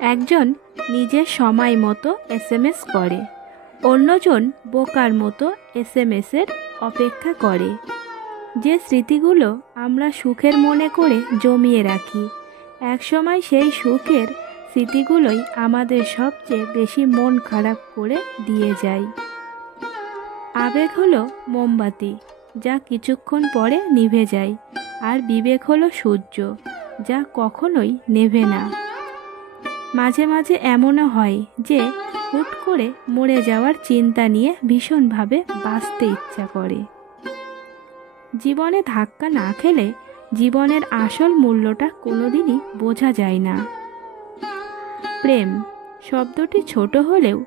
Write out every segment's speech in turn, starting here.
একজন নিজের সময় মতো এসএমএস করে, অন্যজন বোকার মতো এসএমএসের অপেক্ষা করে। যে স্মৃতিগুলো আমরা সুখের মনে করে জমিয়ে রাখি, একসময় সেই সুখের স্মৃতিগুলোই আমাদের সবচেয়ে বেশি মন খারাপ করে দিয়ে যায়। আবেগ হলো মোমবাতি, যা কিছুক্ষণ পরে নিভে যায়, আর বিবেক হলো সূর্য, যা কখনোই নেভে না। মাঝে মাঝে এমনও হয় যে হুট করে মরে যাওয়ার চিন্তা নিয়ে ভীষণভাবে বাঁচতে ইচ্ছা করে। জীবনে ধাক্কা না খেলে জীবনের আসল মূল্যটা কোনোদিনই বোঝা যায় না। প্রেম শব্দটি ছোট হলেও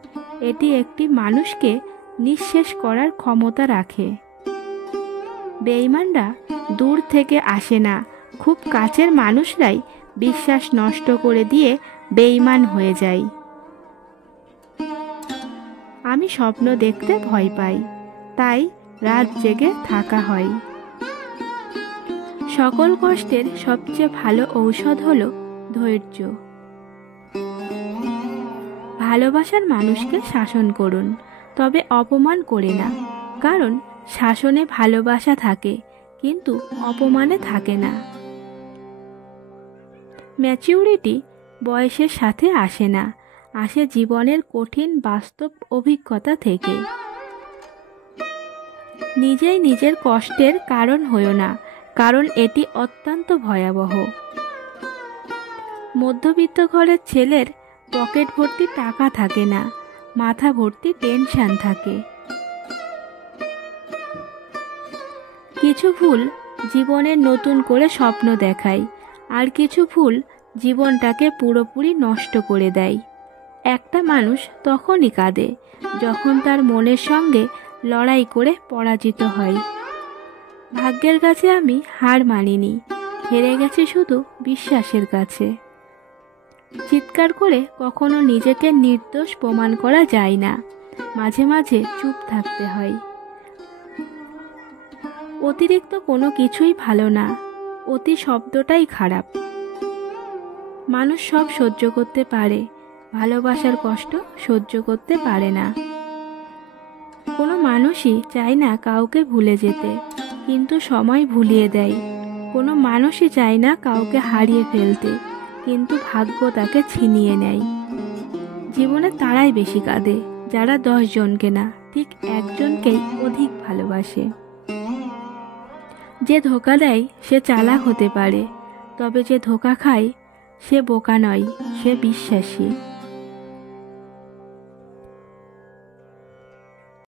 এটি একটি মানুষকে নিঃশেষ করার ক্ষমতা রাখে। বেঈমানরা দূর থেকে আসে না, খুব কাছের মানুষরাই বিশ্বাস নষ্ট করে দিয়ে বেঈমান হয়ে যায়। আমি স্বপ্ন দেখতে ভয় পাই, তাই রাত জেগে থাকা হয়। সকল কষ্টের সবচেয়ে ভালো ঔষধ হলো ধৈর্য। ভালোবাসার মানুষকে শাসন করুন, তবে অপমান করে না, কারণ শাসনে ভালোবাসা থাকে, কিন্তু অপমানে থাকে না। ম্যাচিউরিটি বয়সের সাথে আসে না, আসে জীবনের কঠিন বাস্তব অভিজ্ঞতা থেকে। নিজেই নিজের কষ্টের কারণ হয়ো না, কারণ এটি অত্যন্ত ভয়াবহ। মধ্যবিত্ত ঘরের ছেলের পকেট ভর্তি টাকা থাকে না, মাথা ভর্তি টেনশন থাকে। কিছু ভুল জীবনের নতুন করে স্বপ্ন দেখায়, আর কিছু ভুল জীবনটাকে পুরোপুরি নষ্ট করে দেয়। একটা মানুষ তখনই কাঁদে যখন তার মনের সঙ্গে লড়াই করে পরাজিত হয়। ভাগ্যের কাছে আমি হার মানিনি, হেরে গেছি শুধু বিশ্বাসের কাছে। চিৎকার করে কখনো নিজেকে নির্দোষ প্রমাণ করা যায় না, মাঝে মাঝে চুপ থাকতে হয়। অতিরিক্ত কোনো কিছুই ভালো না, অতি শব্দটাই খারাপ। মানুষ সব সহ্য করতে পারে, ভালোবাসার কষ্ট সহ্য করতে পারে না। কোনো মানুষই চায় না কাউকে ভুলে যেতে, কিন্তু সময় ভুলিয়ে দেয়। কোনো মানুষই চায় না কাউকে হারিয়ে ফেলতে, কিন্তু ভাগ্য তাকে ছিনিয়ে নেয়। জীবনে তারাই বেশি কাঁদে যারা 10 জনকে না, ঠিক একজনকেই অধিক ভালোবাসে। যে ধোঁকা দেয় সে চালাক হতে পারে, তবে যে ধোঁকা খায় সে বোকা নয়, সে বিশ্বাসী।